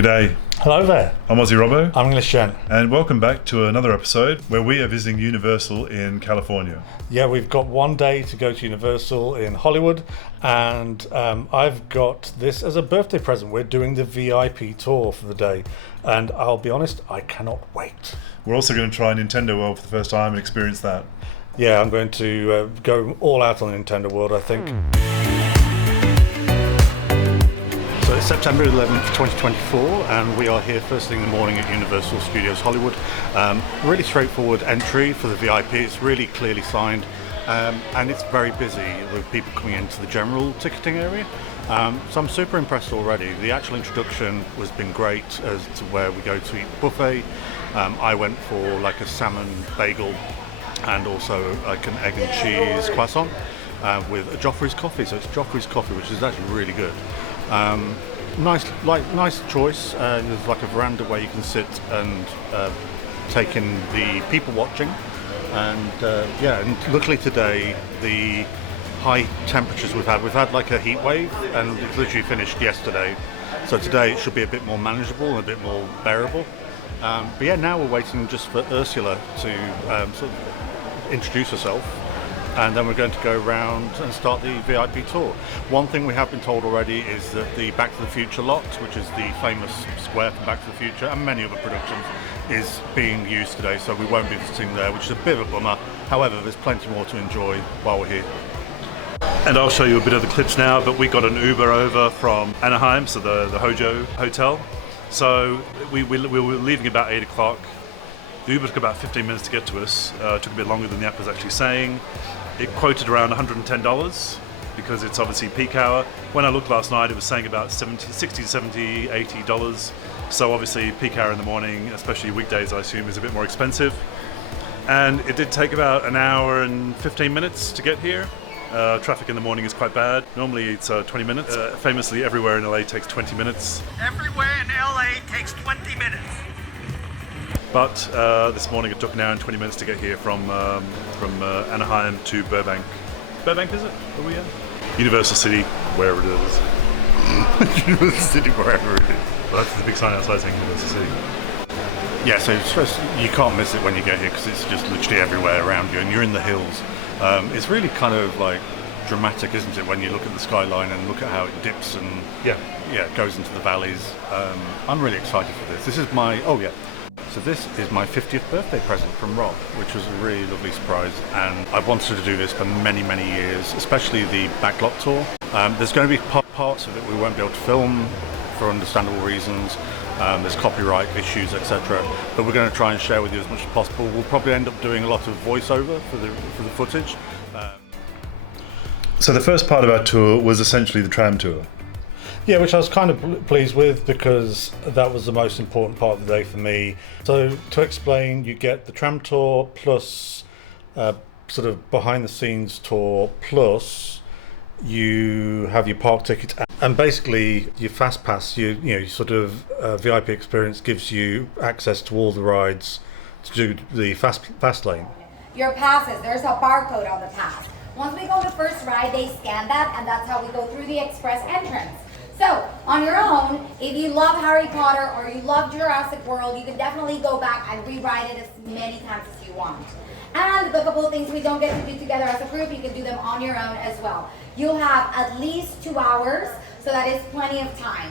G'day. Hello there. I'm Aussie Robbo. I'm English Jen. And welcome back to another episode where we are visiting Universal in California. Yeah, we've got one day to go to Universal in Hollywood, and I've got this as a birthday present. We're doing the VIP tour for the day, and I'll be honest, I cannot wait. We're also going to try Nintendo World for the first time and experience that. Yeah, I'm going to go all out on Nintendo World, I think. So it's September 11th, 2024, and we are here first thing in the morning at Universal Studios Hollywood. Really straightforward entry for the VIP. It's really clearly signed, and it's very busy with people coming into the general ticketing area. So I'm super impressed already. The actual introduction has been great as to where we go to eat the buffet. I went for like a salmon bagel and also like an egg and cheese croissant with a Joffrey's coffee. So it's Joffrey's coffee, which is actually really good. Nice choice. There's like a veranda where you can sit and take in the people watching, and and luckily today the high temperatures we've had like a heat wave, and it's literally finished yesterday. So today it should be a bit more manageable and a bit more bearable. But yeah, now we're waiting just for Ursula to sort of introduce herself. And then we're going to go around and start the VIP tour. One thing we have been told already is that the Back to the Future lot, which is the famous square from Back to the Future and many other productions, is being used today, so we won't be visiting there, which is a bit of a bummer. However, there's plenty more to enjoy while we're here. And I'll show you a bit of the clips now, but we got an Uber over from Anaheim, so the Hojo Hotel. So we were leaving about 8 o'clock. The Uber took about 15 minutes to get to us. Took a bit longer than the app was actually saying. It quoted around $110 because it's obviously peak hour. When I looked last night, it was saying about $60, $70, $80. So obviously peak hour in the morning, especially weekdays, I assume, is a bit more expensive. And it did take about an hour and 15 minutes to get here. Traffic in the morning is quite bad. Normally it's 20 minutes. Famously, everywhere in LA takes 20 minutes. Everywhere in LA takes 20 minutes. But this morning it took an hour and 20 minutes to get here from Anaheim to Burbank. Burbank, is it? Are we in? Universal City, wherever it is. Universal City, wherever it is. Well, that's the big sign outside saying Universal City. Yeah, so you can't miss it when you get here because it's just literally everywhere around you, and you're in the hills. It's really kind of like dramatic, isn't it, when you look at the skyline and look at how it dips and goes into the valleys. I'm really excited for this. This is my So this is my 50th birthday present from Rob, which was a really lovely surprise, and I've wanted to do this for many, many years, especially the Backlot tour. There's going to be parts of it we won't be able to film for understandable reasons. There's copyright issues, etc. But we're going to try and share with you as much as possible. We'll probably end up doing a lot of voiceover for the footage. So the first part of our tour was essentially the tram tour. Yeah, which I was kind of pleased with because that was the most important part of the day for me. So to explain, you get the tram tour plus sort of behind the scenes tour, plus you have your park ticket, and basically your fast pass, your sort of VIP experience gives you access to all the rides to do the fast lane. Your passes, there's a barcode on the pass. Once we go to the first ride, they scan that, and that's how we go through the express entrance. So, on your own, if you love Harry Potter or you love Jurassic World, you can definitely go back and rewrite it as many times as you want. And the couple of things we don't get to do together as a group, you can do them on your own as well. You'll have at least 2 hours, so that is plenty of time.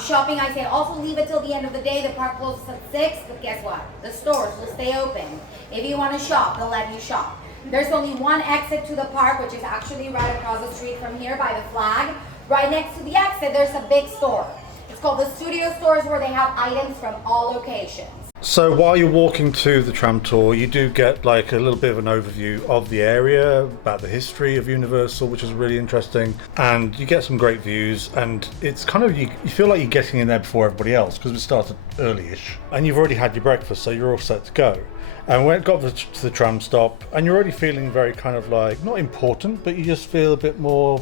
Shopping, I say also leave it till the end of the day. The park closes at 6, but guess what? The stores will stay open. If you want to shop, they'll let you shop. There's only one exit to the park, which is actually right across the street from here by the flag. Right next to the exit, there's a big store. It's called the Studio Stores, where they have items from all locations. So while you're walking to the tram tour, you do get like a little bit of an overview of the area, about the history of Universal, which is really interesting, and you get some great views, and it's kind of, you feel like you're getting in there before everybody else because we started early-ish, and you've already had your breakfast, so you're all set to go. And when it got to the tram stop, and you're already feeling very kind of like, not important, but you just feel a bit more,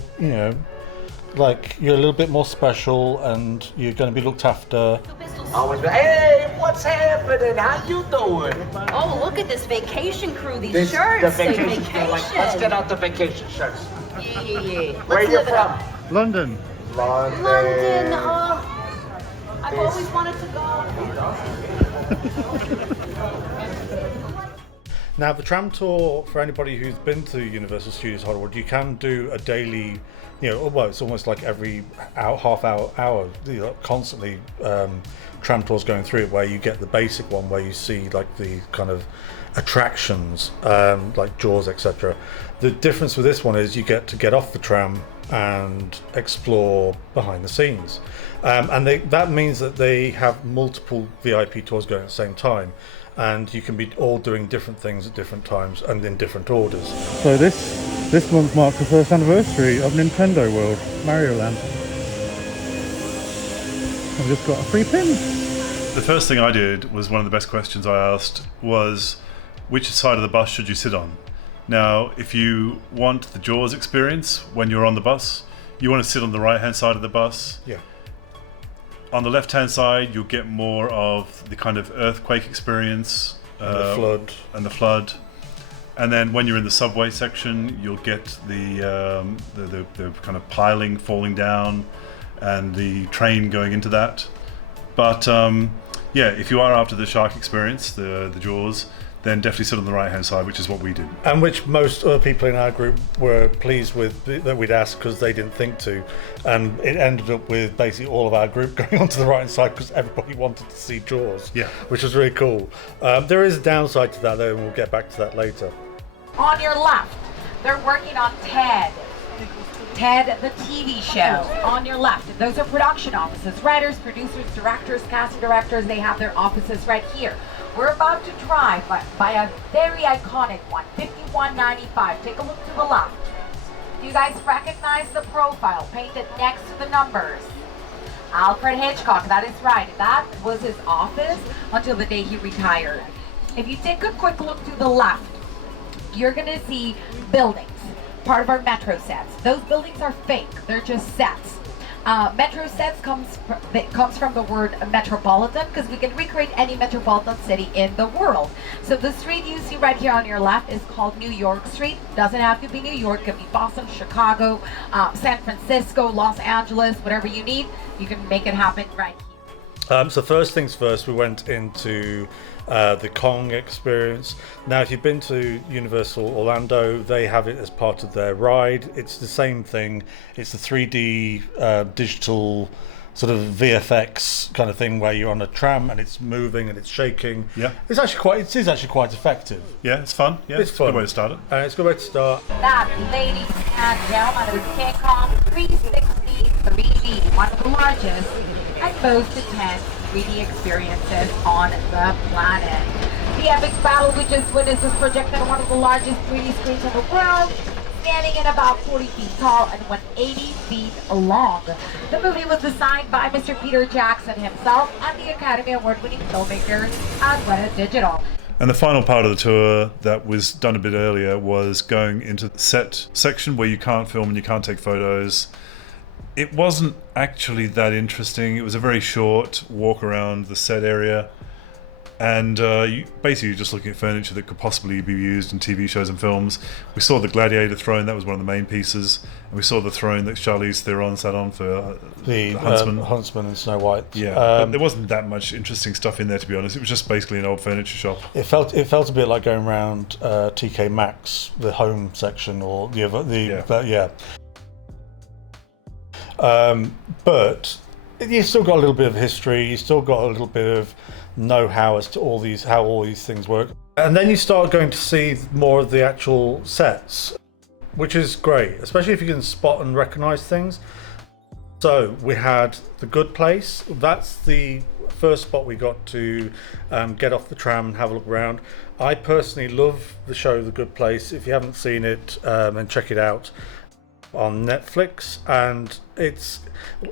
like you're a little bit more special and you're going to be looked after. Hey, what's happening? How you doing? Oh, look at this vacation crew. These shirts. The vacation. Let's get out the vacation shirts. Yeah. Where are you from? London. London. I I've always wanted to go. Now, the tram tour, for anybody who's been to Universal Studios Hollywood, you can do a daily, well, it's almost like every half hour, constantly tram tours going through it, where you get the basic one where you see like the kind of attractions, like Jaws, etc. The difference with this one is you get to get off the tram and explore behind the scenes. And that means that they have multiple VIP tours going at the same time. And you can be all doing different things at different times and in different orders. So this month marks the first anniversary of Nintendo World, Mario Land. I've just got a free pin. The first thing I did was one of the best questions I asked was, which side of the bus should you sit on? Now, if you want the Jaws experience when you're on the bus, you want to sit on the right-hand side of the bus. Yeah. On the left-hand side, you'll get more of the kind of earthquake experience, The flood. And then when you're in the subway section, you'll get the kind of piling falling down, and the train going into that. But if you are after the shark experience, the Jaws, then definitely sit on the right-hand side, which is what we did. And which most other people in our group were pleased with that we'd asked, because they didn't think to. And it ended up with basically all of our group going onto the right-hand side because everybody wanted to see Jaws, which was really cool. There is a downside to that, though, and we'll get back to that later. On your left, they're working on Ted. Ted, the TV show. On your left, those are production offices. Writers, producers, directors, casting directors, they have their offices right here. We're about to drive by a very iconic one, 5195. Take a look to the left. Do you guys recognize the profile painted next to the numbers? Alfred Hitchcock, that is right. That was his office until the day he retired. If you take a quick look to the left, you're gonna see buildings, part of our metro sets. Those buildings are fake, they're just sets. Metro sets comes from the word metropolitan, because we can recreate any metropolitan city in the world. So the street you see right here on your left is called New York Street. Doesn't have to be New York, it could be Boston, Chicago, San Francisco, Los Angeles, whatever you need, you can make it happen right here. So first things first, we went into the Kong experience. Now, if you've been to Universal Orlando, they have it as part of their ride. It's the same thing. It's the 3D digital sort of VFX kind of thing where you're on a tram and it's moving and it's shaking. Yeah. It is actually quite effective. Yeah, it's fun. Yeah, it's fun. A good way to start it. It's a good way to start. That, ladies and gentlemen, is King Kong 360 3D, one of the largest and most intense 3D experiences on the planet. The epic battle we just witnessed was projected on one of the largest 3D screens in the world, standing at about 40 feet tall and 180 feet long. The movie was designed by Mr. Peter Jackson himself and the Academy Award-winning filmmakers as well as digital. And the final part of the tour that was done a bit earlier was going into the set section where you can't film and you can't take photos. It wasn't actually that interesting. It was a very short walk around the set area, and you're just looking at furniture that could possibly be used in TV shows and films. We saw the gladiator throne, that was one of the main pieces, and we saw the throne that Charlize Theron sat on for the Huntsman and Snow White. Yeah, but there wasn't that much interesting stuff in there, to be honest. It was just basically an old furniture shop. It felt a bit like going around TK Maxx, the home section, or but you still got a little bit of history. You still got a little bit of know-how as to how all these things work, and then you start going to see more of the actual sets, which is great, especially if you can spot and recognize things. So we had the Good Place. That's the first spot we got to get off the tram and have a look around. I personally love the show The Good Place. If you haven't seen it, then check it out on Netflix. And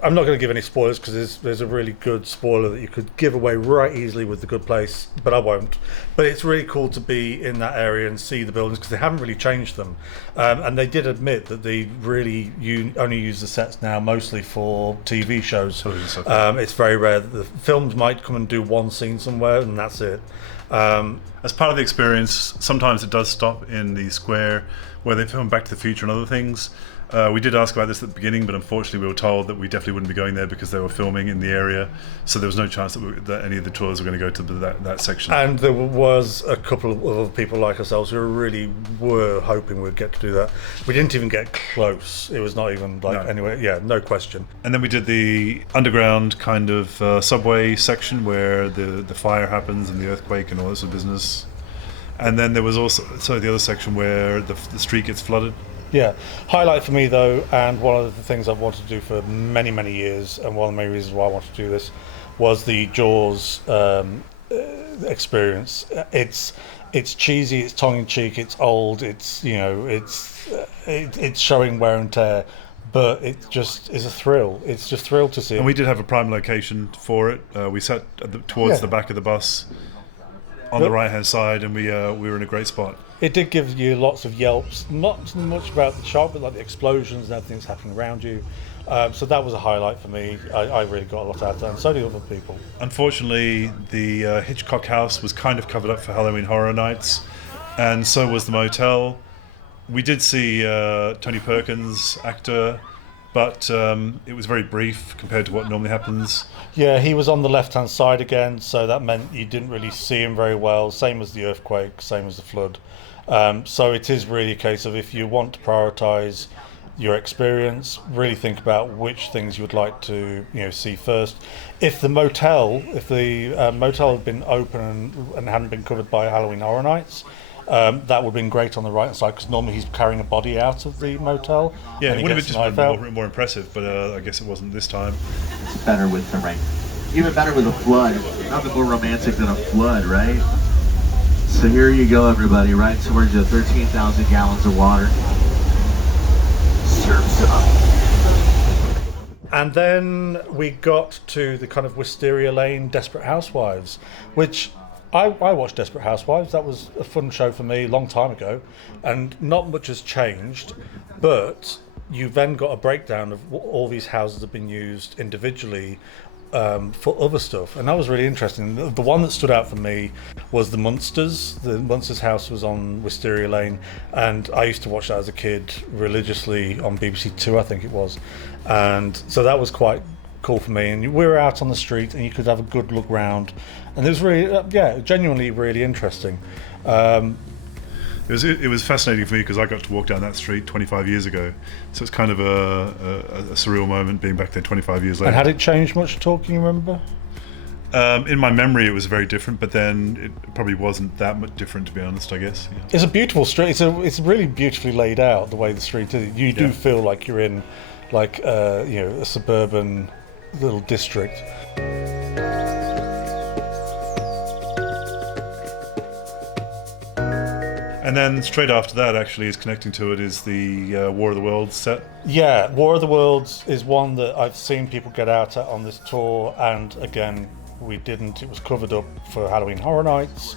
I'm not going to give any spoilers because there's a really good spoiler that you could give away right easily with The Good Place, but I won't. But it's really cool to be in that area and see the buildings because they haven't really changed them, and they did admit that they really only use the sets now mostly for TV shows. It's very rare that the films might come and do one scene somewhere and that's it. As part of the experience, sometimes it does stop in the square where they film Back to the Future and other things. We did ask about this at the beginning, but unfortunately unfortunately, we were told that we definitely wouldn't be going there because they were filming in the area, so there was no chance that any of the tours were going to go to that section. And there was a couple of other people like ourselves who really were hoping we'd get to do that. We didn't even get close. It was not even like anyway. Yeah, no question. And then we did the underground kind of subway section where the fire happens and the earthquake and all this sort of business. And then there was also the other section where the street gets flooded. Yeah, highlight for me though, and one of the things I've wanted to do for many, many years, and one of the main reasons why I wanted to do this, was the Jaws experience. It's cheesy, it's tongue-in-cheek, it's old, it's showing wear and tear, but it just is a thrill. It's just thrilled to see. And we did have a prime location for it. We sat towards the back of the bus on the right-hand side, and we were in a great spot. It did give you lots of yelps, not so much about the shop, but like the explosions and everything that's happening around you. So that was a highlight for me. I really got a lot out of that, and so did other people. Unfortunately, the Hitchcock house was kind of covered up for Halloween Horror Nights, and so was the motel. We did see Tony Perkins, actor, but it was very brief compared to what normally happens. Yeah, he was on the left-hand side again, so that meant you didn't really see him very well. Same as the earthquake, same as the flood. So it is really a case of, if you want to prioritise your experience, really think about which things you would like to see first. If the motel had been open and hadn't been covered by Halloween Horror Nights, that would have been great on the right hand side, because normally he's carrying a body out of the motel. Yeah, it would have just been more impressive, but I guess it wasn't this time. It's better with the rain. Even better with a flood. Nothing more romantic than a flood, right? So here you go, everybody, right towards you, 13,000 gallons of water. Surf's up. And then we got to the kind of Wisteria Lane Desperate Housewives, which I watched Desperate Housewives. That was a fun show for me a long time ago, and not much has changed, but you've then got a breakdown of what all these houses have been used individually for other stuff, and that was really interesting. The one that stood out for me was the Munsters. The Munsters house was on Wisteria Lane, and I used to watch that as a kid religiously on BBC Two, I think it was, and so that was quite cool for me. And we were out on the street, and you could have a good look round, and it was really, genuinely really interesting. It was fascinating for me because I got to walk down that street 25 years ago, so it's kind of a surreal moment being back there 25 years later. And had it changed much at all, can you remember? In my memory it was very different, but then it probably wasn't that much different, to be honest, I guess. Yeah. It's a beautiful street. It's really beautifully laid out, the way the street is. You do feel like you're in a suburban little district. And then straight after that, actually, is connecting to it is the War of the Worlds set. Yeah, War of the Worlds is one that I've seen people get out at on this tour, and again, we didn't. It was covered up for Halloween Horror Nights,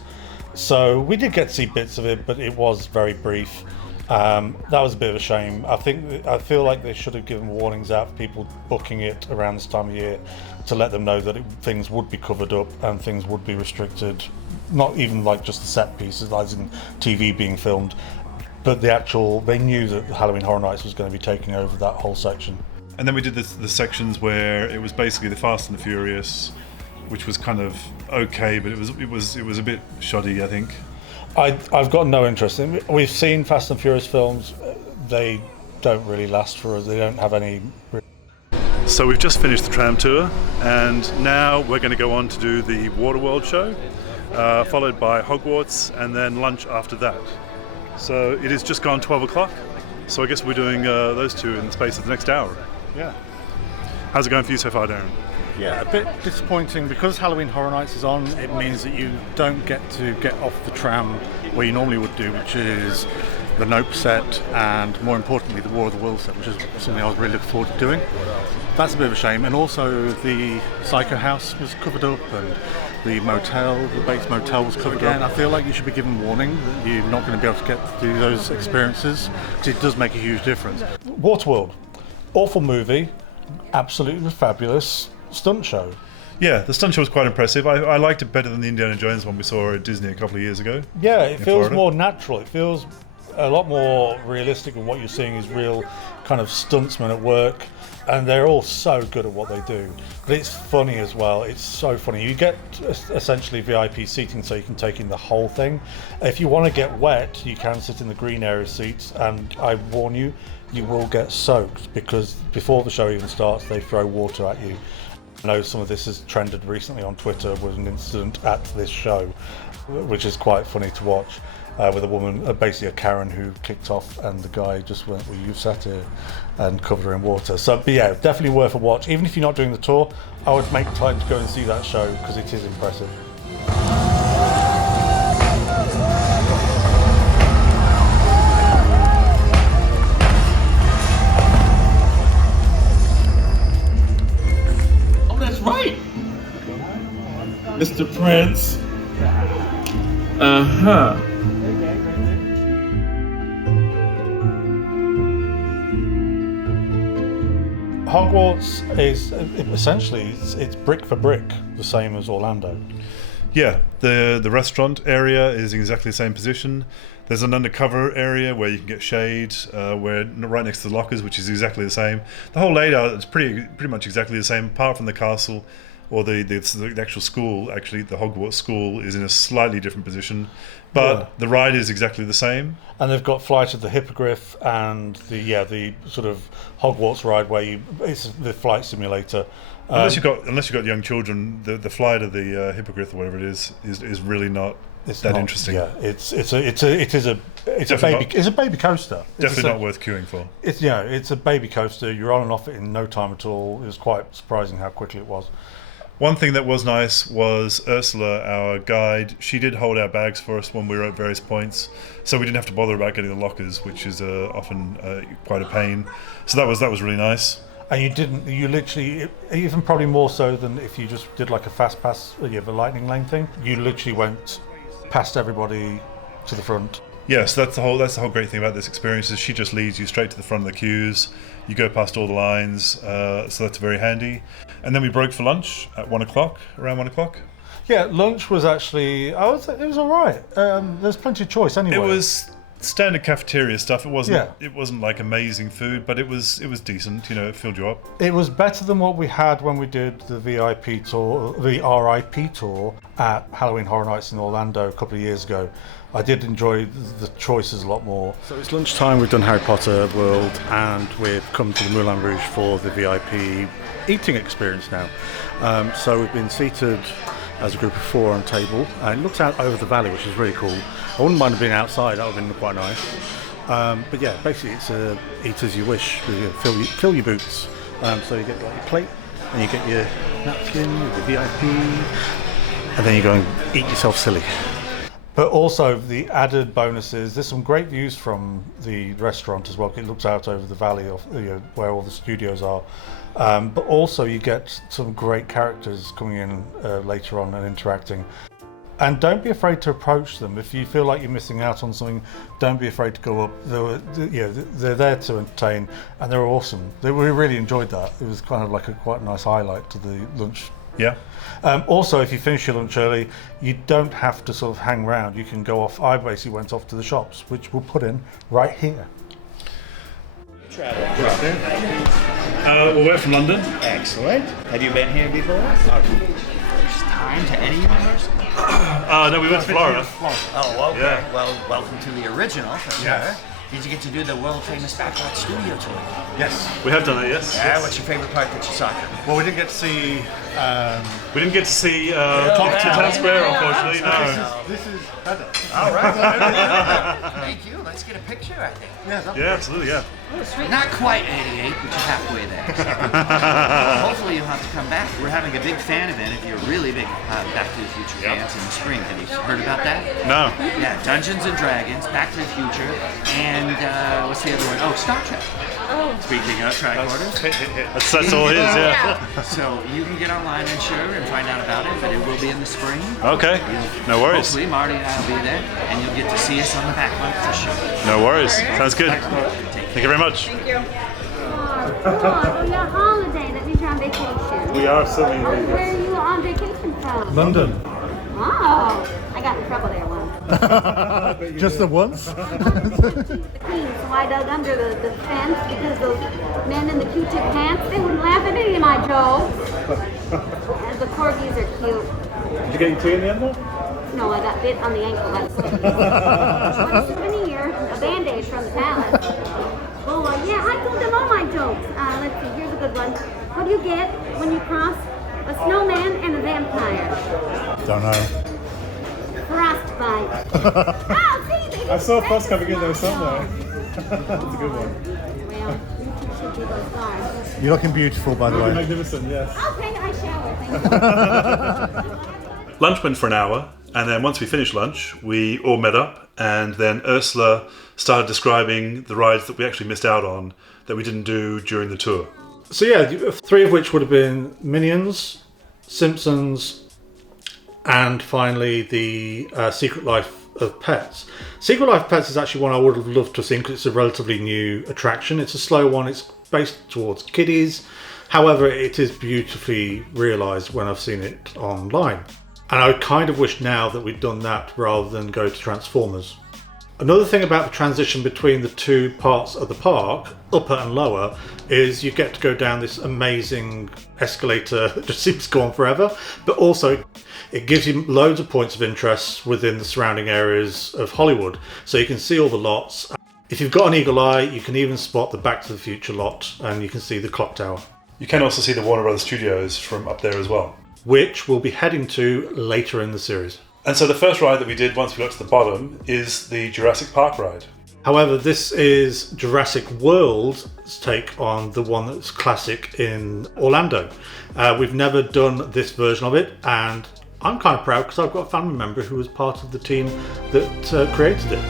so we did get to see bits of it, but it was very brief. That was a bit of a shame. I feel like they should have given warnings out for people booking it around this time of year to let them know that things would be covered up and things would be restricted. Not even like just the set pieces, like in TV being filmed, but they knew that Halloween Horror Nights was going to be taking over that whole section. And then we did the sections where it was basically the Fast and the Furious, which was kind of okay, but it was a bit shoddy, I think. I've got no interest in it. We've seen Fast and Furious films. They don't really last for us. They don't have any. So we've just finished the tram tour, and now we're going to go on to do the WaterWorld show, followed by Hogwarts, and then lunch after that. So it has just gone 12 o'clock, so I guess we're doing those two in the space of the next hour. Yeah. How's it going for you so far, Darren? Yeah, a bit disappointing because Halloween Horror Nights is on. It means that you don't get to get off the tram where you normally would do, which is the Nope set and, more importantly, the War of the Worlds set, which is something I was really looking forward to doing. That's a bit of a shame. And also the Psycho House was covered up, and the Bates Motel was covered up. I feel like you should be given warning that you're not going to be able to get to do those experiences, because it does make a huge difference. WaterWorld, awful movie, absolutely fabulous stunt show. Yeah, the stunt show was quite impressive. I liked it better than the Indiana Jones one we saw at Disney a couple of years ago. Yeah, it feels Florida. more natural. It feels a lot more realistic, and what you're seeing is real kind of stuntsmen at work, and they're all so good at what they do. But it's funny as well. It's so funny. You get essentially VIP seating, so you can take in the whole thing. If you want to get wet, you can sit in the green area seats, and I warn you, you will get soaked, because before the show even starts, they throw water at you. I know some of this has trended recently on Twitter with an incident at this show, which is quite funny to watch, with a woman, basically a Karen, who kicked off, and the guy just went, well, you've sat here, and covered her in water. So, but yeah, definitely worth a watch. Even if you're not doing the tour, I would make time to go and see that show, because it is impressive. Oh, that's right. Mr. Prince. Uh-huh. Hogwarts is essentially, it's brick for brick, the same as Orlando. Yeah, the restaurant area is in exactly the same position. There's an undercover area where you can get shade, where right next to the lockers, which is exactly the same. The whole layout is pretty much exactly the same, apart from the castle or the actual school. Actually, the Hogwarts school is in a slightly different position, but the ride is exactly the same. And they've got Flight of the Hippogriff and the sort of Hogwarts ride where it's the flight simulator. Unless you've got young children, the flight of the Hippogriff or whatever it is really not that interesting. Yeah, it's a baby coaster. Definitely not worth queuing for. It's a baby coaster. You're on and off it in no time at all. It was quite surprising how quickly it was. One thing that was nice was Ursula, our guide. She did hold our bags for us when we were at various points, so we didn't have to bother about getting the lockers, which is often quite a pain. So that was really nice. And you literally, even probably more so than if you just did like a fast pass, the lightning lane thing, you literally went past everybody to the front. Yes, that's the whole great thing about this experience, is she just leads you straight to the front of the queues. You go past all the lines, so that's very handy. And then we broke for lunch at around 1 o'clock. Yeah, lunch was actually, it was all right. There's plenty of choice anyway. It was standard cafeteria stuff. It wasn't like amazing food, but it was decent. It filled you up. It was better than what we had when we did the VIP tour, the RIP tour at Halloween Horror Nights in Orlando a couple of years ago. I did enjoy the choices a lot more. So it's lunchtime, we've done Harry Potter World, and we've come to the Moulin Rouge for the VIP eating experience now. So we've been seated as a group of 4 on a table, and it looks out over the valley, which is really cool. I wouldn't mind being outside, that would have been quite nice. But yeah, basically it's eat as you wish. Fill your boots. So you get like your plate, and you get your napkin, your VIP, and then you go and eat yourself silly. But also the added bonuses, there's some great views from the restaurant as well. It looks out over the valley of where all the studios are. But also you get some great characters coming in later on and interacting. And don't be afraid to approach them. If you feel like you're missing out on something, don't be afraid to go up. They're there to entertain, and they're awesome. We really enjoyed that. It was kind of like a quite nice highlight to the lunch. Yeah. Also, if you finish your lunch early, you don't have to sort of hang around. You can go off. I basically went off to the shops, which we'll put in right here. We're from London. Excellent. Have you been here before? First time to any university? No, we went to Florida. Oh, okay. Yeah. Well, welcome to the original. Yes. Did you get to do the world famous Backlot studio tour? Yes. We have done that, yes. Yeah, what's your favorite part that you saw? Well, we didn't get to see... Talk to Town Square, unfortunately. No. This is better. All right. Thank you. Let's get a picture, I think. Yeah, absolutely, yeah. Not quite 88, but you're halfway there. So. Hopefully you'll have to come back. We're having a big fan event if you're really big Back to the Future fans in the spring. Have you heard about that? No. Yeah, Dungeons and Dragons, Back to the Future, and what's the other one? Oh, Star Trek. Oh. Speaking of tricorders. That's all it is, yeah. So you can get online, I'm sure, and find out about it, but it will be in the spring. Okay, no worries. Hopefully Marty and I will be there, and you'll get to see us on the Backlot for sure. No worries. Sounds good. Thank you very much. Thank you. Oh, cool. We're on holiday. That means you're on vacation. We are certainly. Where are you on vacation from? London. Oh, I got in trouble there once. Just the once? The queen, so I dug under the fence because those men in the Q-tip pants, they wouldn't laugh at any of my jokes. And the corgis are cute. Did you get your tea in the end though? No, I got bit on the ankle. That's a souvenir, a bandage from the palace. Oh, yeah, I told them all my jokes. Let's see, here's a good one. What do you get when you cross a snowman and a vampire? Don't know. Frostbite. Oh, see, they I saw Frost coming in there there somewhere. That's a good one. Well, you should be those stars. You're looking beautiful, by the way. Magnificent, yes. Okay, I shower. Thank you. Lunch went for an hour, and then once we finished lunch, we all met up, and then Ursula started describing the rides that we actually missed out on that we didn't do during the tour. So yeah, 3 of which would have been Minions, Simpsons, and finally the Secret Life of Pets. Secret Life of Pets is actually one I would have loved to have seen because it's a relatively new attraction. It's a slow one, it's based towards kiddies. However, it is beautifully realised when I've seen it online. And I kind of wish now that we'd done that rather than go to Transformers. Another thing about the transition between the two parts of the park, upper and lower, is you get to go down this amazing escalator that just seems to go on forever, but also it gives you loads of points of interest within the surrounding areas of Hollywood. So you can see all the lots. If you've got an eagle eye, you can even spot the Back to the Future lot, and you can see the clock tower. You can also see the Warner Brothers Studios from up there as well, which we'll be heading to later in the series. And so the first ride that we did once we got to the bottom is the Jurassic Park ride. However, this is Jurassic World's take on the one that's classic in Orlando. We've never done this version of it, and I'm kind of proud because I've got a family member who was part of the team that created it.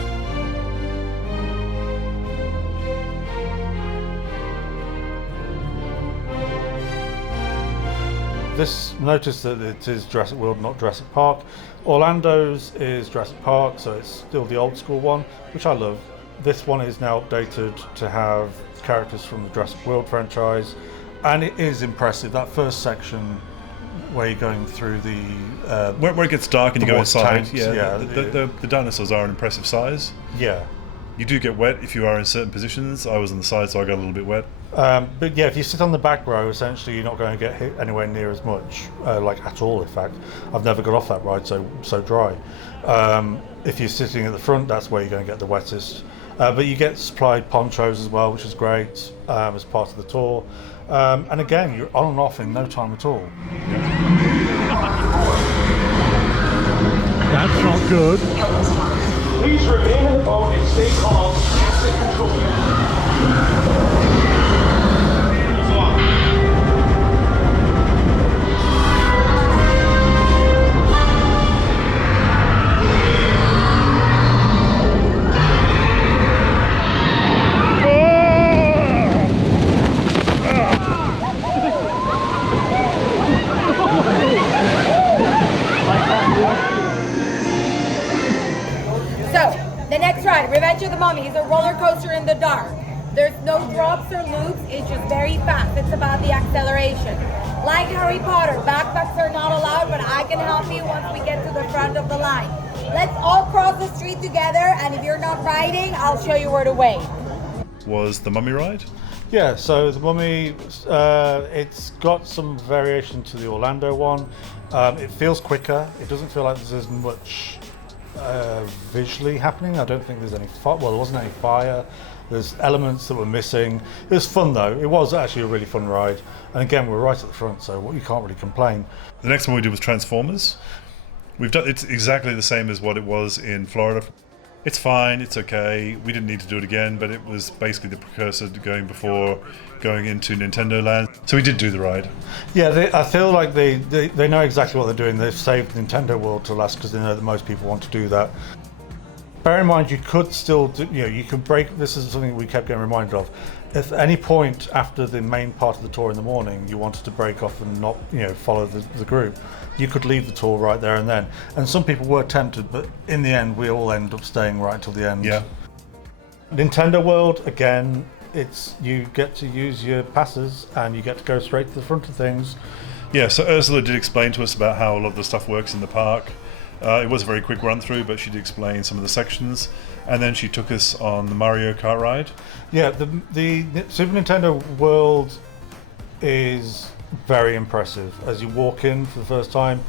Notice that it is Jurassic World, not Jurassic Park. Orlando's is Jurassic Park, so it's still the old school one, which I love. This one is now updated to have characters from the Jurassic World franchise, and it is impressive. That first section where you're going through the where it gets dark and you go inside. Tanks, the dinosaurs are an impressive size. Yeah. You do get wet if you are in certain positions. I was on the side, so I got a little bit wet. But yeah, if you sit on the back row, essentially you're not going to get hit anywhere near as much, like at all. In fact, I've never got off that ride so dry. If you're sitting at the front, that's where you're going to get the wettest. But you get supplied ponchos as well, which is great as part of the tour. And again, you're on and off in no time at all. That's not good. Please remain in the boat and stay calm. Exit control. The next ride, Revenge of the Mummy, is a roller coaster in the dark. There's no drops or loops, it's just very fast. It's about the acceleration. Like Harry Potter, backpacks are not allowed, but I can help you once we get to the front of the line. Let's all cross the street together, and if you're not riding, I'll show you where to wait. Was the Mummy ride? Yeah, so the Mummy, it's got some variation to the Orlando one. It feels quicker. It doesn't feel like there's as much visually happening. I don't think there's any fire. Well, there wasn't any fire. There's elements that were missing. It was fun though. It was actually a really fun ride. And again, we're right at the front, so you can't really complain. The next one we did was Transformers. It's exactly the same as what it was in Florida. It's fine, it's okay. We didn't need to do it again, but it was basically the precursor to going into Nintendo Land. So we did do the ride. Yeah, I feel like they know exactly what they're doing. They've saved Nintendo World to last because they know that most people want to do that. Bear in mind, you could still do, you can break. This is something we kept getting reminded of. If at any point after the main part of the tour in the morning you wanted to break off and not, follow the group, you could leave the tour right there and then. And some people were tempted, but in the end, we all end up staying right till the end. Yeah. Nintendo World, again, you get to use your passes and you get to go straight to the front of things. Yeah, so Ursula did explain to us about how a lot of the stuff works in the park. It was a very quick run through, but she did explain some of the sections, and then she took us on the Mario Kart ride. Yeah, the Super Nintendo World is very impressive. As you walk in for the first time,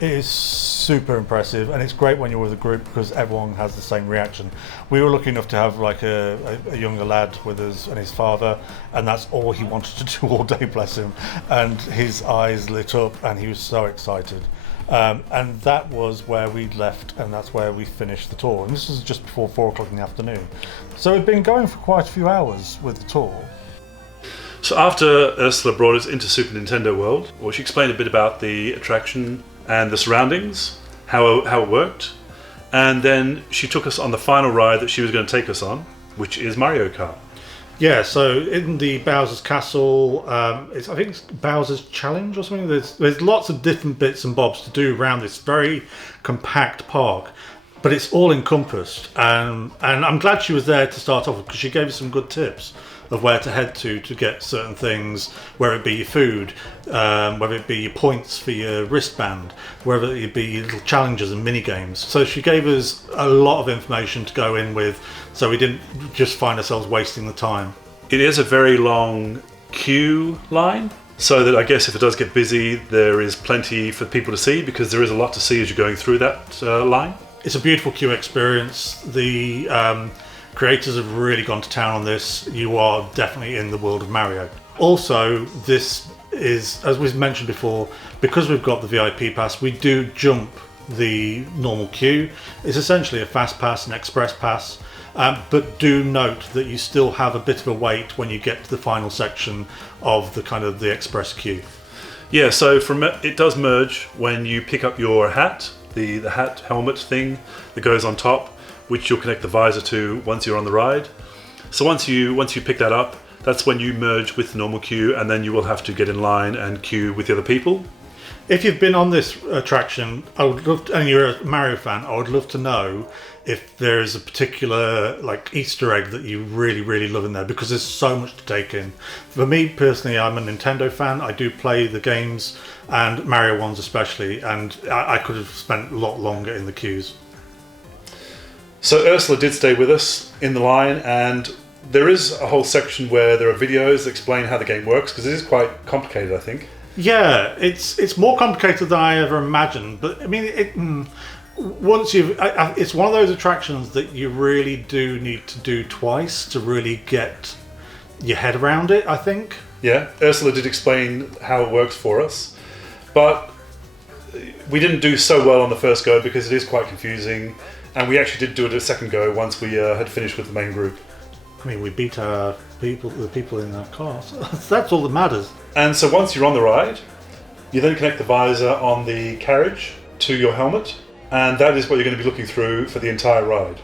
it is super impressive, and it's great when you're with a group because everyone has the same reaction. We were lucky enough to have like a younger lad with us and his father, and that's all he wanted to do all day, bless him. And his eyes lit up, and he was so excited. And that was where we left, and that's where we finished the tour. And this was just before 4 o'clock in the afternoon. So we'd been going for quite a few hours with the tour. So after Ursula brought us into Super Nintendo World, well, she explained a bit about the attraction and the surroundings, how it worked, and then she took us on the final ride that she was going to take us on, which is Mario Kart. Yeah, so in the Bowser's Castle, I think it's Bowser's Challenge or something. There's lots of different bits and bobs to do around this very compact park, but it's all encompassed. And I'm glad she was there to start off with, because she gave us some good tips of where to head to get certain things, whether it be your food, whether it be your points for your wristband, whether it be little challenges and mini games. So she gave us a lot of information to go in with, so we didn't just find ourselves wasting the time. It is a very long queue line, so that I guess if it does get busy, there is plenty for people to see, because there is a lot to see as you're going through that line. It's a beautiful queue experience. The creators have really gone to town on this. You are definitely in the world of Mario. Also, this is, as we've mentioned before, because we've got the VIP pass, we do jump the normal queue. It's essentially a fast pass, an express pass, but do note that you still have a bit of a wait when you get to the final section of the express queue. Yeah, so it does merge when you pick up your hat, the hat helmet thing that goes on top, which you'll connect the visor to once you're on the ride. So once you pick that up, that's when you merge with the normal queue, and then you will have to get in line and queue with the other people. If you've been on this attraction, and you're a Mario fan, I would love to know if there is a particular Easter egg that you really, really love in there, because there's so much to take in. For me personally, I'm a Nintendo fan. I do play the games, and Mario ones especially, and I could have spent a lot longer in the queues. So Ursula did stay with us in the line, and there is a whole section where there are videos that explain how the game works, because it is quite complicated, I think. Yeah, it's more complicated than I ever imagined, but I mean, it's one of those attractions that you really do need to do twice to really get your head around it, I think. Yeah, Ursula did explain how it works for us, but we didn't do so well on the first go because it is quite confusing. And we actually did do it a second go once we had finished with the main group. I mean, we beat the people in our car. So that's all that matters. And so once you're on the ride, you then connect the visor on the carriage to your helmet, and that is what you're going to be looking through for the entire ride.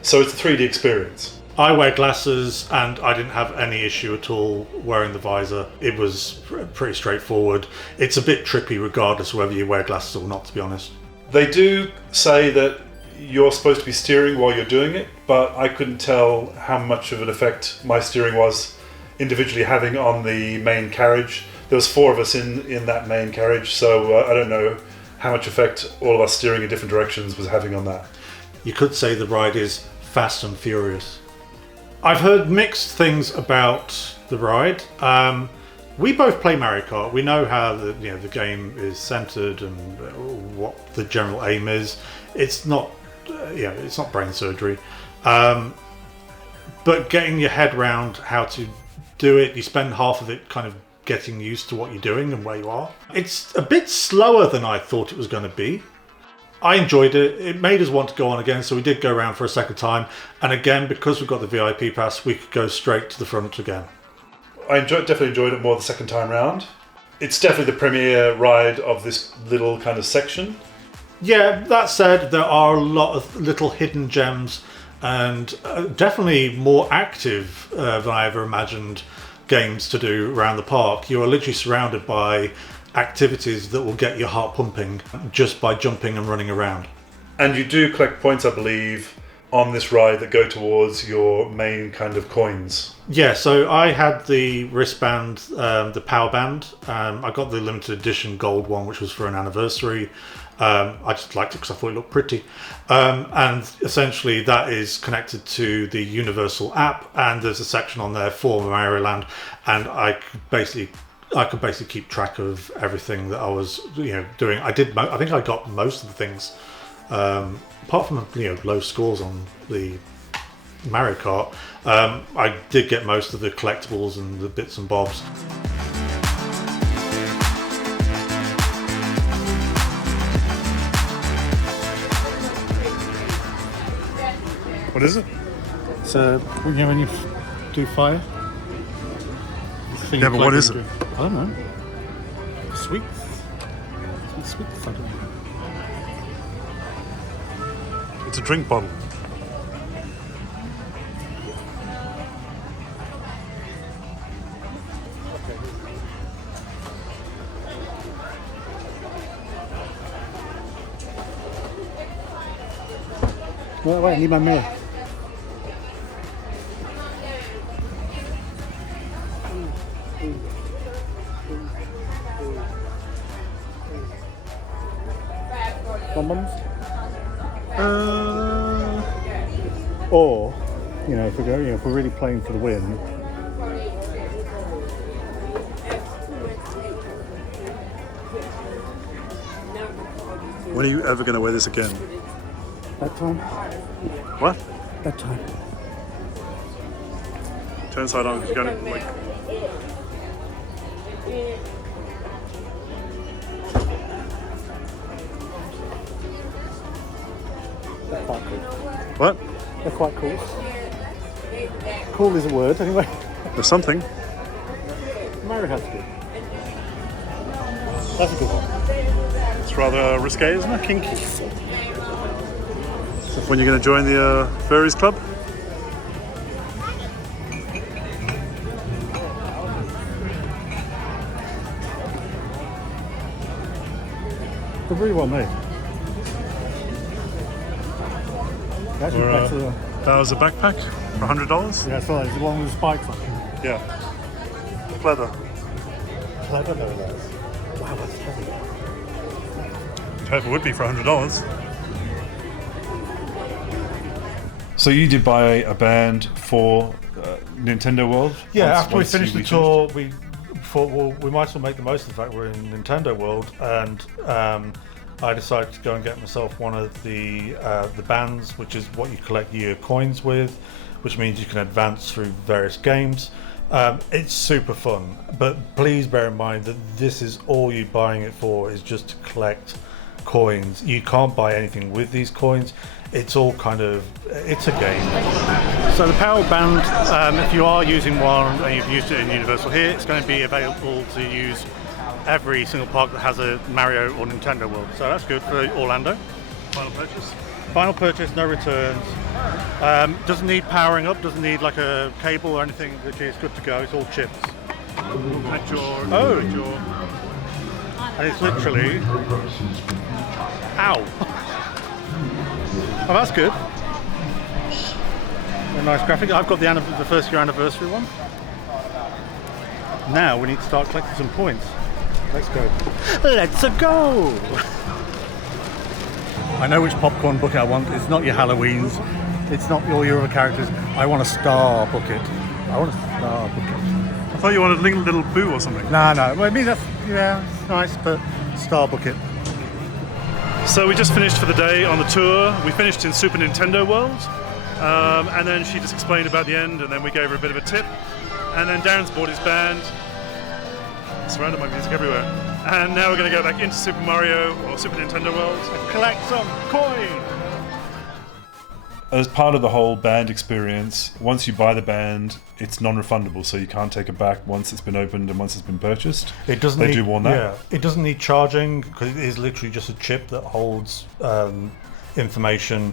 So it's a 3D experience. I wear glasses, and I didn't have any issue at all wearing the visor. It was pretty straightforward. It's a bit trippy regardless of whether you wear glasses or not, to be honest. They do say that you're supposed to be steering while you're doing it, but I couldn't tell how much of an effect my steering was individually having on the main carriage. There was 4 of us in that main carriage, so I don't know how much effect all of us steering in different directions was having on that. You could say the ride is fast and furious. I've heard mixed things about the ride. We both play Mario Kart. We know how the game is centered and what the general aim is. It's not brain surgery, but getting your head around how to do it, you spend half of it kind of getting used to what you're doing and where you are. It's a bit slower than I thought it was going to be. I enjoyed it. It made us want to go on again, so we did go around for a second time. And again, because we've got the VIP pass, we could go straight to the front again. I definitely enjoyed it more the second time round. It's definitely the premier ride of this little kind of section. Yeah, that said, there are a lot of little hidden gems, and definitely more active than I ever imagined games to do around the park. You are literally surrounded by activities that will get your heart pumping just by jumping and running around. And you do collect points, I believe, on this ride that go towards your main kind of coins. Yeah, so I had the wristband, the power band. I got the limited edition gold one, which was for an anniversary. I just liked it because I thought it looked pretty. And essentially that is connected to the Universal app, and there's a section on there for Mario Land, and I could basically keep track of everything that I was doing. I think I got most of the things, apart from low scores on the Mario Kart. I did get most of the collectibles and the bits and bobs. What is it? It's when you do fire. Yeah, but what is it? I don't know. Sweets. Sweets. I don't know. It's a drink bottle. Wait, I need my mirror. Bonbons? Or, if we're really playing for the win. When are you ever going to wear this again? That time. What? That time. Turn side on because you're going to They're quite cool. What? They're quite cool. Cool is a word, anyway. There's something. Mario has good. That's a good one. It's rather risque, isn't it? Kinky. When you're going to join the Furries Club? They're really well made. Actually, back to the... That was a backpack for $100? Yeah, so it's the one with the spikes on it. Yeah. Pleather. Pleather, no less. Wow, that's heavy. You'd hope it would be for $100. So you did buy a band for Nintendo World? Yeah, after we finished the tour, we thought, well, we might as well make the most of the fact we're in Nintendo World, and I decided to go and get myself one of the bands, which is what you collect your coins with, which means you can advance through various games. It's super fun, but please bear in mind that this is all you're buying it for, is just to collect coins. You can't buy anything with these coins. It's all it's a game. So the Power Band, if you are using one and you've used it in Universal here, it's going to be available to use every single park that has a Mario or Nintendo World. So that's good for Orlando. Final purchase? Final purchase, no returns. Doesn't need powering up, doesn't need like a cable or anything. It's good to go, it's all chips. And it's literally... Ow! Oh, that's good. A nice graphic. I've got the first year anniversary one. Now we need to start collecting some points. Let's go. Let's go! I know which popcorn bucket I want. It's not your Halloweens. It's not all your other characters. I want a star bucket. I want a star bucket. I thought you wanted little Boo or something. No. Well, I mean, it's nice, but star bucket. So we just finished for the day on the tour. We finished in Super Nintendo World, and then she just explained about the end, and then we gave her a bit of a tip, and then Darren's bought his band. Surrounded by music everywhere. And now we're going to go back into Super Mario or Super Nintendo World and collect some coin. As part of the whole band experience, once you buy the band, it's non-refundable, so you can't take it back once it's been opened and once it's been purchased. It doesn't. They do warn that. Yeah, it doesn't need charging because it is literally just a chip that holds information,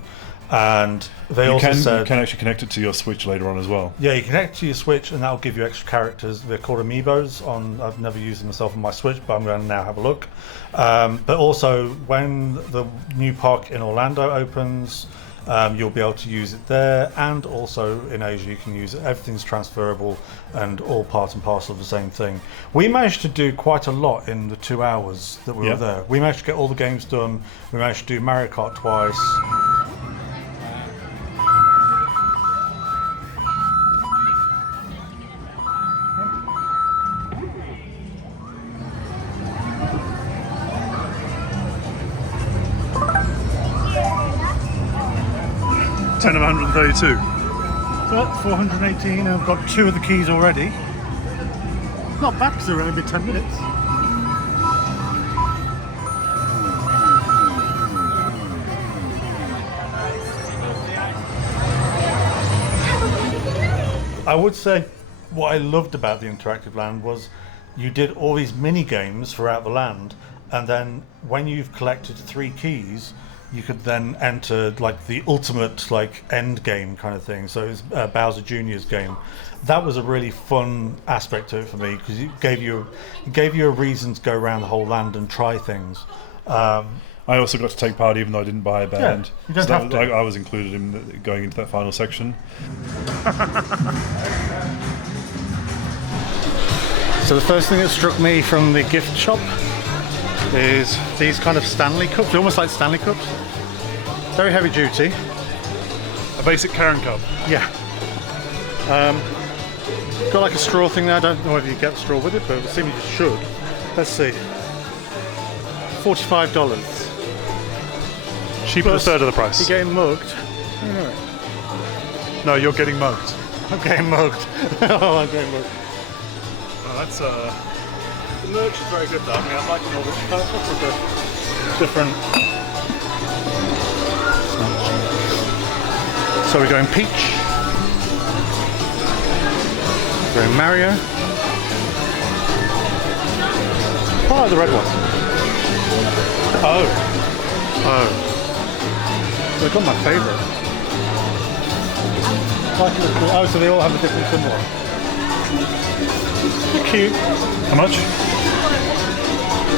and they also said you can actually connect it to your Switch later on as well. Yeah, you connect it to your Switch, and that'll give you extra characters. They're called amiibos. I've never used them myself on my Switch, but I'm going to now have a look. But also, when the new park in Orlando opens, You'll be able to use it there, and also in Asia you can use it. Everything's transferable and all part and parcel of the same thing. We managed to do quite a lot in the 2 hours that we were there. We managed to get all the games done. We managed to do Mario Kart twice. Of 132. So that's 418, and I've got 2 of the keys already. Not bad because they're only 10 minutes. I would say what I loved about the interactive land was you did all these mini games throughout the land, and then when you've collected 3 keys, you could then enter like the ultimate like end game kind of thing. So it was Bowser Jr.'s game. That was a really fun aspect to it for me because it gave you a reason to go around the whole land and try things. I also got to take part even though I didn't buy a band. Yeah, you don't have to. I was included in going into that final section. So the first thing that struck me from the gift shop is these kind of Stanley cups. They're almost like Stanley cups. Very heavy duty. A basic Karen cup. Yeah. Got like a straw thing there. I don't know whether you get the straw with it, but it seems you should. Let's see. $45. Cheaper than a third of the price. You're getting mugged. No, you're getting mugged. I'm getting mugged. Oh, I'm getting mugged. Well, that's The merch is very good though. I mean, I'm liking all the stuff with the different. So we're going Peach. We're going Mario. I like the red one. Oh. They've got my favourite. Oh, so they all have a different symbol. They're cute. how much?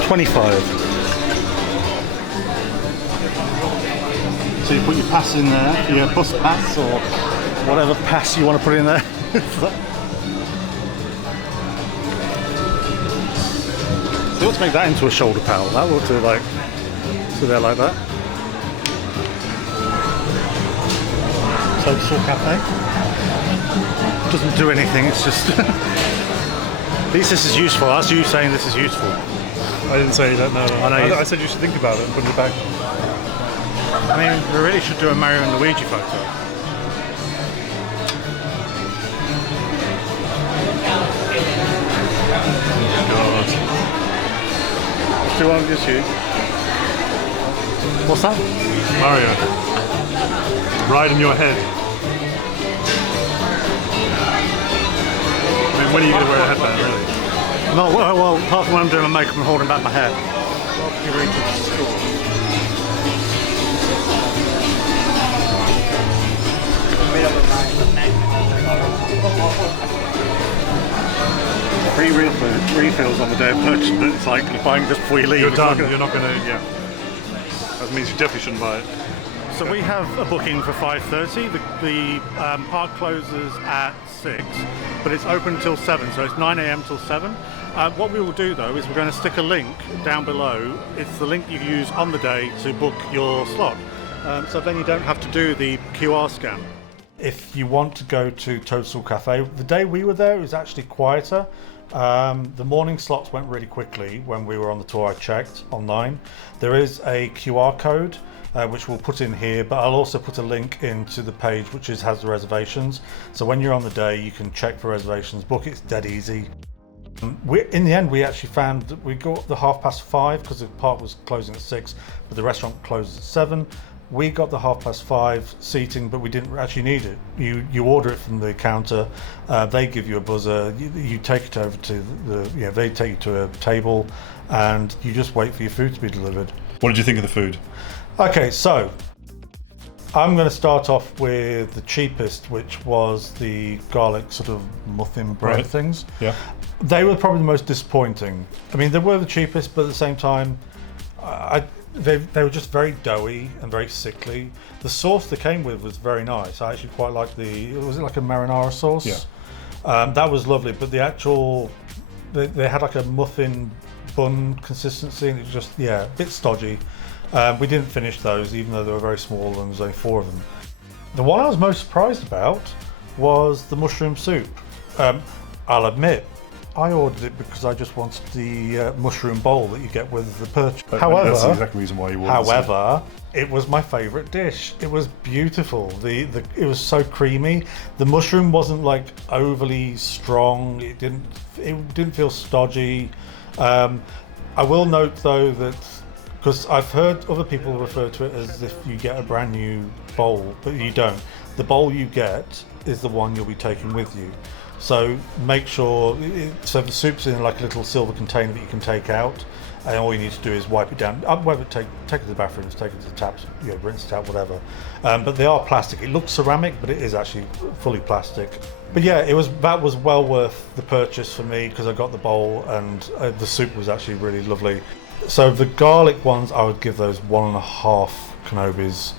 25. So you put your pass in there, your bus pass or whatever pass you want to put in there. So let's make that into a shoulder pal. That will do like, so they're like that. Toadstool Cafe. Doesn't do anything, it's just... At least this is useful. That's you saying this is useful. I didn't say that, no. I said you should think about it and put it back. I mean, we really should do a Mario and Luigi photo. God. Do you want to just use? What's that? Mario. Ride in your head. I mean, when are you going to wear a headband, really? No, well, apart from when I'm doing my makeup and holding back my hair. Free refills on the day of purchase, but it's like you're buying just before you leave. You're done. You're not going to, yeah. That means you definitely shouldn't buy it. So we have a booking for 5:30. The park closes at 6, but it's open until 7, so it's 9 a.m. till 7. What we will do though is we're going to stick a link down below. It's the link you use on the day to book your slot. So then you don't have to do the QR scan. If you want to go to Toadstool Cafe, the day we were there it was actually quieter. The morning slots went really quickly when we were on the tour. I checked online. There is a QR code which we'll put in here, but I'll also put a link into the page which has the reservations. So when you're on the day, you can check for reservations, book it. It's dead easy. In the end, we actually found that we got the 5:30 because the park was closing at 6, but the restaurant closed at 7. We got the 5:30 seating, but we didn't actually need it. You order it from the counter. They give you a buzzer. You take it over to they take you to a table, and you just wait for your food to be delivered. What did you think of the food? Okay, so I'm going to start off with the cheapest, which was the garlic sort of muffin bread things. Yeah. They were probably the most disappointing. I mean, they were the cheapest, but at the same time, They were just very doughy and very sickly. The sauce they came with was very nice. I actually quite liked was it like a marinara sauce? Yeah. That was lovely, but the actual, they had like a muffin bun consistency, and it was just, a bit stodgy. We didn't finish those, even though they were very small and there was only 4 of them. The one I was most surprised about was the mushroom soup. I'll admit, I ordered it because I just wanted the mushroom bowl that you get with the purchase. However, that's the exact reason why you ordered it. However, it was my favourite dish. It was beautiful. It was so creamy. The mushroom wasn't like overly strong. It didn't feel stodgy. I will note though that, because I've heard other people refer to it as if you get a brand new bowl, but you don't. The bowl you get is the one you'll be taking with you. So make sure, so the soup's in like a little silver container that you can take out, and all you need to do is wipe it down. Take it to the bathrooms, take it to the taps, rinse it out, whatever. But they are plastic. It looks ceramic, but it is actually fully plastic. But yeah, that was well worth the purchase for me, because I got the bowl, and the soup was actually really lovely. So the garlic ones, I would give those 1.5 Kenobis.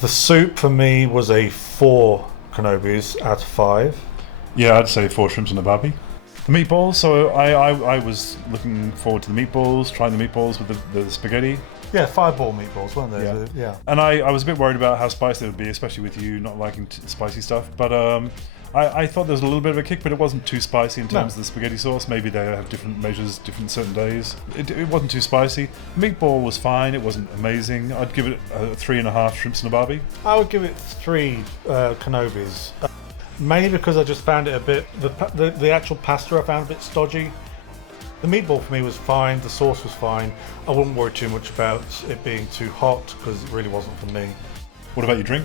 The soup for me was a 4 Kenobis out of 5. Yeah, I'd say 4 shrimps and a barbie. The meatballs, so I was looking forward to the meatballs, trying the meatballs with the spaghetti. Yeah, fireball meatballs, weren't they? Yeah. And I was a bit worried about how spicy they would be, especially with you not liking spicy stuff. But I thought there was a little bit of a kick, but it wasn't too spicy in terms of the spaghetti sauce. Maybe they have different measures, different certain days. It wasn't too spicy. Meatball was fine. It wasn't amazing. I'd give it a 3.5 shrimps and a barbie. I would give it 3 Kenobis. Mainly because I just found it a bit, the actual pasta I found a bit stodgy. The meatball for me was fine, the sauce was fine. I wouldn't worry too much about it being too hot, because it really wasn't for me. What about your drink?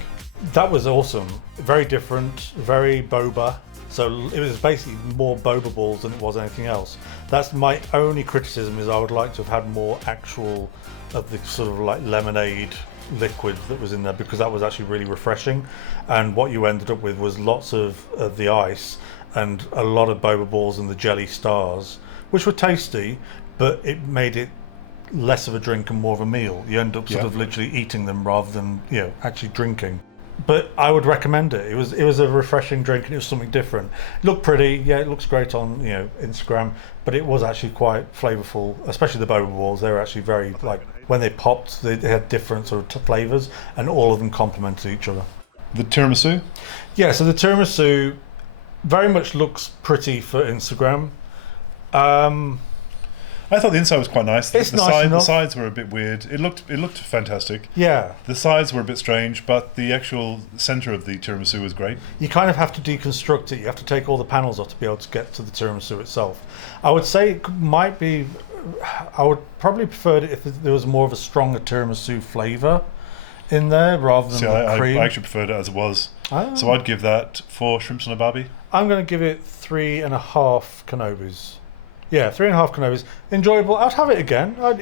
That was awesome. Very different, very boba. So it was basically more boba balls than it was anything else. That's my only criticism, is I would like to have had more actual of the sort of like lemonade liquid that was in there, because that was actually really refreshing. And what you ended up with was lots of the ice and a lot of boba balls and the jelly stars, which were tasty, but it made it less of a drink and more of a meal. You end up sort of literally eating them rather than actually drinking. But I would recommend it. It was a refreshing drink, and it was something different. It looked pretty, it looks great on Instagram, but it was actually quite flavourful, especially the boba balls. They were actually very, like, when they popped, they had different sort of flavours, and all of them complemented each other. The tiramisu? Yeah, so the tiramisu very much looks pretty for Instagram. I thought the inside was quite nice. It's nice enough. The sides were a bit weird. It looked fantastic. Yeah. The sides were a bit strange, but the actual centre of the tiramisu was great. You kind of have to deconstruct it. You have to take all the panels off to be able to get to the tiramisu itself. I would say it might be... I would probably prefer it if there was more of a stronger tiramisu flavour in there rather than the cream. I actually preferred it as it was. Oh. So I'd give that 4 shrimps and a barbie. I'm going to give it 3.5 Kenobis. Yeah, 3.5 Kenobis. Enjoyable. I'd have it again. I'd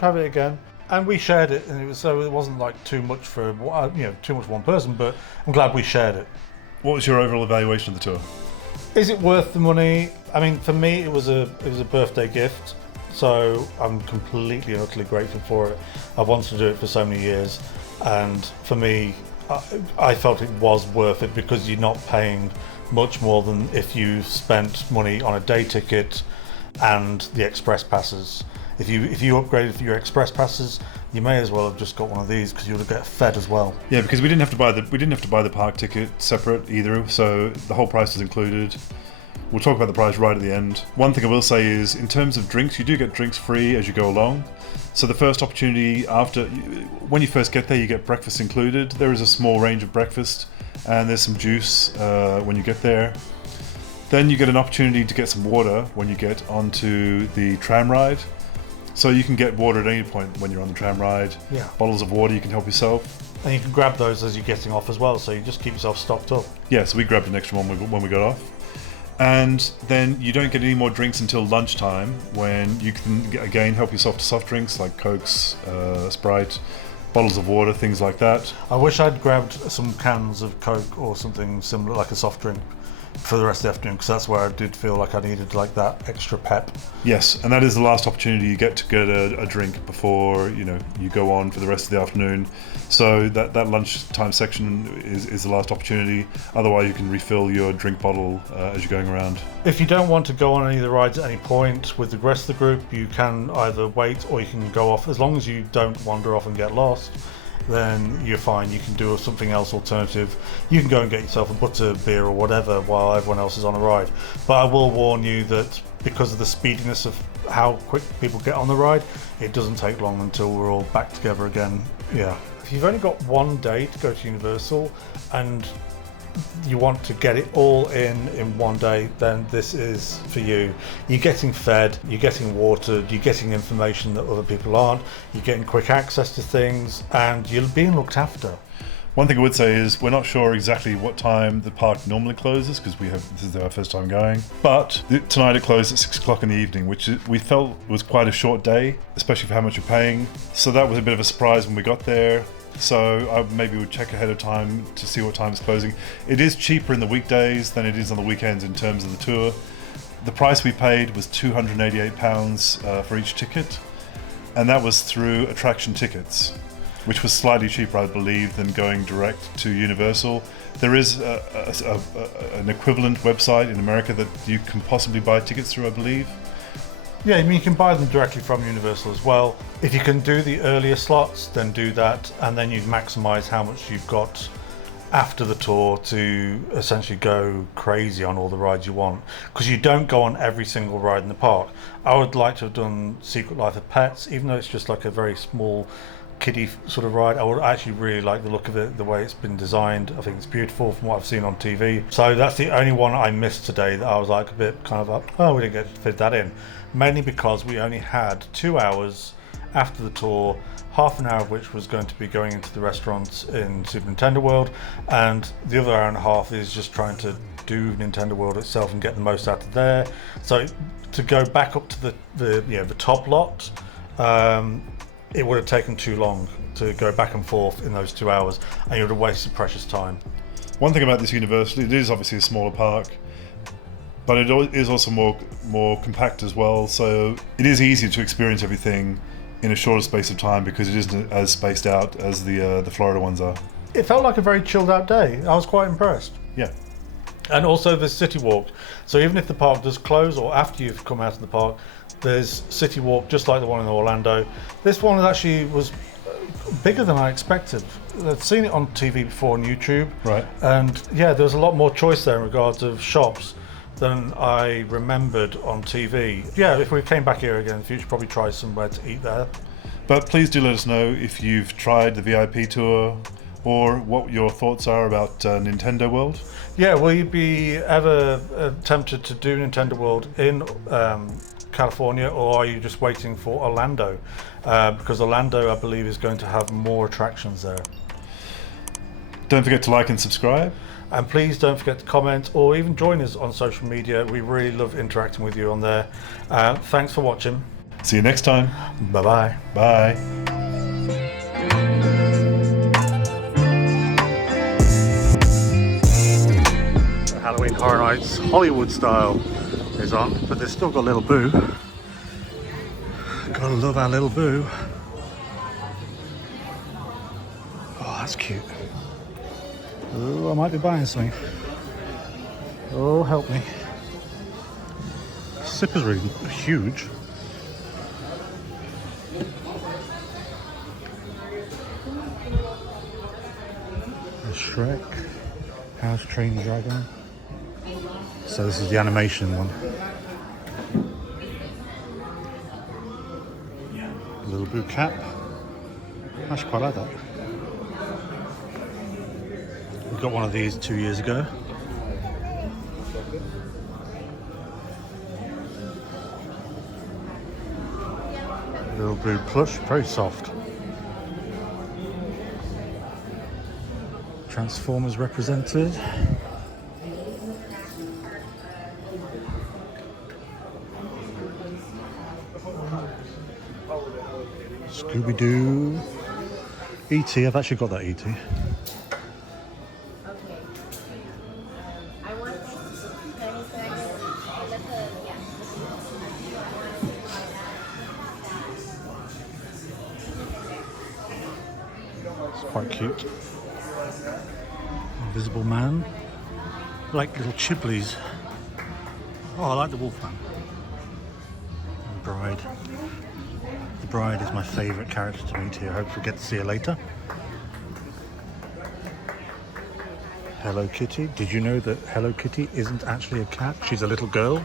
have it again. And we shared it, and it wasn't like too much for one person. But I'm glad we shared it. What was your overall evaluation of the tour? Is it worth the money? I mean, for me, it was a birthday gift, so I'm completely and utterly grateful for it. I've wanted to do it for so many years, and for me, I felt it was worth it, because you're not paying much more than if you spent money on a day ticket and the express passes. If you upgraded for your express passes, you may as well have just got one of these, because you would get fed as well. Yeah, because we didn't have to buy the park ticket separate either, so the whole price was included. We'll talk about the price right at the end. One thing I will say is, in terms of drinks, you do get drinks free as you go along. So the first opportunity when you first get there, you get breakfast included. There is a small range of breakfast, and there's some juice when you get there. Then you get an opportunity to get some water when you get onto the tram ride. So you can get water at any point when you're on the tram ride. Yeah. Bottles of water, you can help yourself. And you can grab those as you're getting off as well, so you just keep yourself stocked up. Yeah, so we grabbed an extra one when we got off. And then you don't get any more drinks until lunchtime, when you can again help yourself to soft drinks like Cokes, Sprite, bottles of water, things like that. I wish I'd grabbed some cans of Coke or something similar, like a soft drink, for the rest of the afternoon, because that's where I did feel like I needed like that extra pep. Yes, and that is the last opportunity you get to get a drink before you go on for the rest of the afternoon. So that lunchtime section is the last opportunity. Otherwise, you can refill your drink bottle as you're going around. If you don't want to go on any of the rides at any point with the rest of the group, you can either wait or you can go off. As long as you don't wander off and get lost, then you're fine. You can do something else alternative. You can go and get yourself a butter beer or whatever while everyone else is on a ride. But I will warn you that because of the speediness of how quick people get on the ride, it doesn't take long until we're all back together again. Yeah. If you've only got one day to go to Universal and you want to get it all in one day, then this is for you. You're getting fed, you're getting watered, you're getting information that other people aren't, you're getting quick access to things, and you're being looked after. One thing I would say is we're not sure exactly what time the park normally closes, because this is our first time going. But tonight it closed at 6 o'clock in the evening, which we felt was quite a short day, especially for how much you're paying. So that was a bit of a surprise when we got there. So I maybe would check ahead of time to see what time it's closing. It is cheaper in the weekdays than it is on the weekends in terms of the tour. The price we paid was £288 for each ticket, and that was through attraction tickets, which was slightly cheaper, I believe, than going direct to Universal. There is an equivalent website in America that you can possibly buy tickets through, I believe. Yeah, I mean, you can buy them directly from Universal as well. If you can do the earlier slots, then do that, and then you maximise how much you've got after the tour to essentially go crazy on all the rides you want, because you don't go on every single ride in the park. I would like to have done Secret Life of Pets, even though it's just like a very small kiddie sort of ride. I would actually really like the look of it, the way it's been designed. I think it's beautiful from what I've seen on TV. So that's the only one I missed today that I was like a bit kind of like, oh, we didn't get to fit that in. Mainly because we only had 2 hours after the tour, half an hour of which was going to be going into the restaurants in Super Nintendo World, and the other hour and a half is just trying to do Nintendo World itself and get the most out of there. So to go back up to the top lot, it would have taken too long to go back and forth in those 2 hours, and you would have wasted precious time. One thing about this Universal, it is obviously a smaller park, but it is also more compact as well, so it is easier to experience everything in a shorter space of time because it isn't as spaced out as the Florida ones are. It felt like a very chilled out day. I was quite impressed. Yeah. And also the city walk. So even if the park does close, or after you've come out of the park, there's city walk just like the one in Orlando. This one actually was bigger than I expected. I'd seen it on TV before on YouTube. Right. And yeah, there was a lot more choice there in regards of shops than I remembered on TV. Yeah, if we came back here again in the future, probably try somewhere to eat there. But please do let us know if you've tried the VIP tour or what your thoughts are about Nintendo World. Yeah, will you be ever tempted to do Nintendo World in California, or are you just waiting for Orlando? Because Orlando, I believe, is going to have more attractions there. Don't forget to like and subscribe. And please don't forget to comment or even join us on social media. We really love interacting with you on there. Thanks for watching. See you next time. Bye-bye. Bye. Halloween Horror Nights Hollywood style is on, but they've still got Little Boo. Gotta love our Little Boo. Oh, that's cute. Oh, I might be buying something. Oh, help me. Zipper's really huge. A Shrek. House Train Dragon. So this is the animation one. Little Boo cap. I actually quite like that. We got one of these 2 years ago. Little Boo plush, very soft. Transformers represented. Scooby-Doo. E.T., I've actually got that E.T. It's quite cute. Invisible Man. Like little Chibleys. Oh, I like the Wolfman. And Bride. The Bride is my favourite character to meet here. I hope we get to see her later. Hello Kitty. Did you know that Hello Kitty isn't actually a cat? She's a little girl.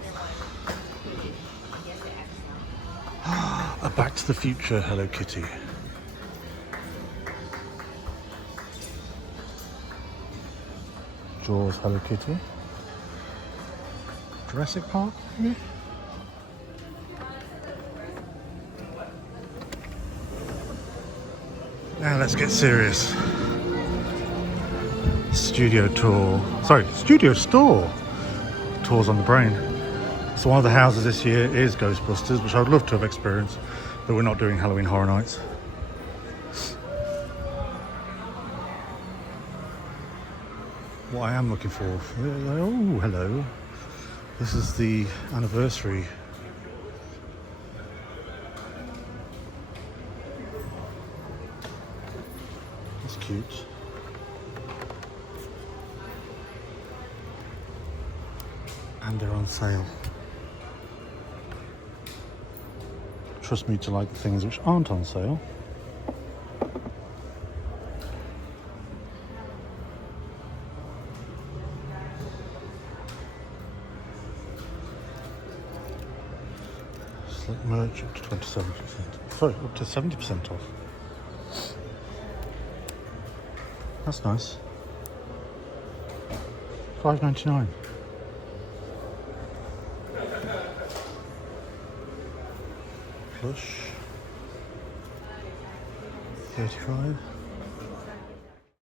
A Back to the Future Hello Kitty. Jaws Hello Kitty. Jurassic Park, maybe? Now let's get serious. Studio tour. Sorry, studio store. Tours on the brain. So one of the houses this year is Ghostbusters, which I would love to have experienced, but we're not doing Halloween Horror Nights. What I am looking for. Oh, hello. This is the anniversary. That's cute. And they're on sale. Trust me to like the things which aren't on sale. Select merch up to 27%. Sorry, up to 70% off. That's nice. $5.99. Plush. 35.